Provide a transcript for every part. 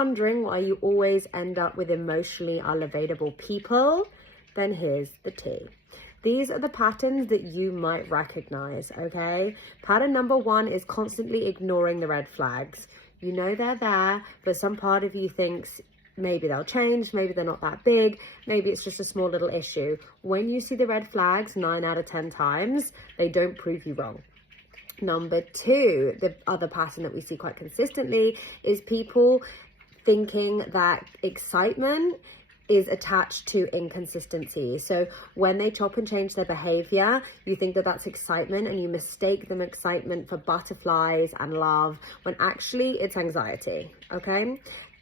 wondering why you always end up with emotionally unavailable people, then here's the tea. These are the patterns that you might recognize, okay? Pattern number 1 is constantly ignoring the red flags. You know they're there, but some part of you thinks maybe they'll change, maybe they're not that big, maybe it's just a small little issue. When you see the red flags 9 out of 10 times, they don't prove you wrong. Number 2, the other pattern that we see quite consistently is people thinking that excitement is attached to inconsistency. So when they chop and change their behavior, you think that that's excitement and you mistake them excitement for butterflies and love when actually it's anxiety, okay?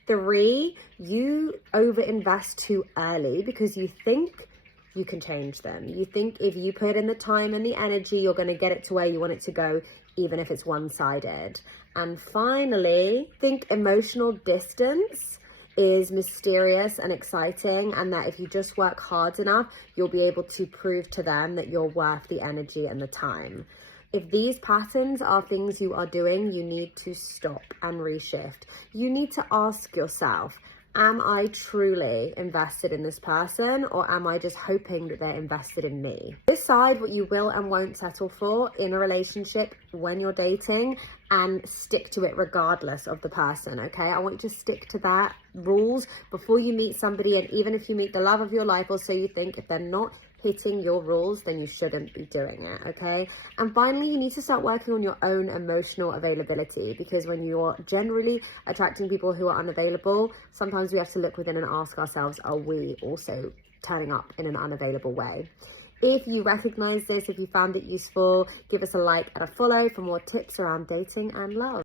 3, you overinvest too early because you think you can change them. You think if you put in the time and the energy, you're going to get it to where you want it to go, even if it's one-sided. And finally, think emotional distance is mysterious and exciting, and that if you just work hard enough, you'll be able to prove to them that you're worth the energy and the time. If these patterns are things you are doing, you need to stop and reshift. You need to ask yourself, am I truly invested in this person, or am I just hoping that they're invested in me? Decide what you will and won't settle for in a relationship when you're dating, and stick to it regardless of the person, okay? I want you to stick to that rules before you meet somebody, and even if you meet the love of your life, or so you think, if they're not hitting your rules, then you shouldn't be doing it, okay? And finally, you need to start working on your own emotional availability, because when you're generally attracting people who are unavailable, sometimes we have to look within and ask ourselves, are we also turning up in an unavailable way? If you recognize this, if you found it useful, give us a like and a follow for more tips around dating and love.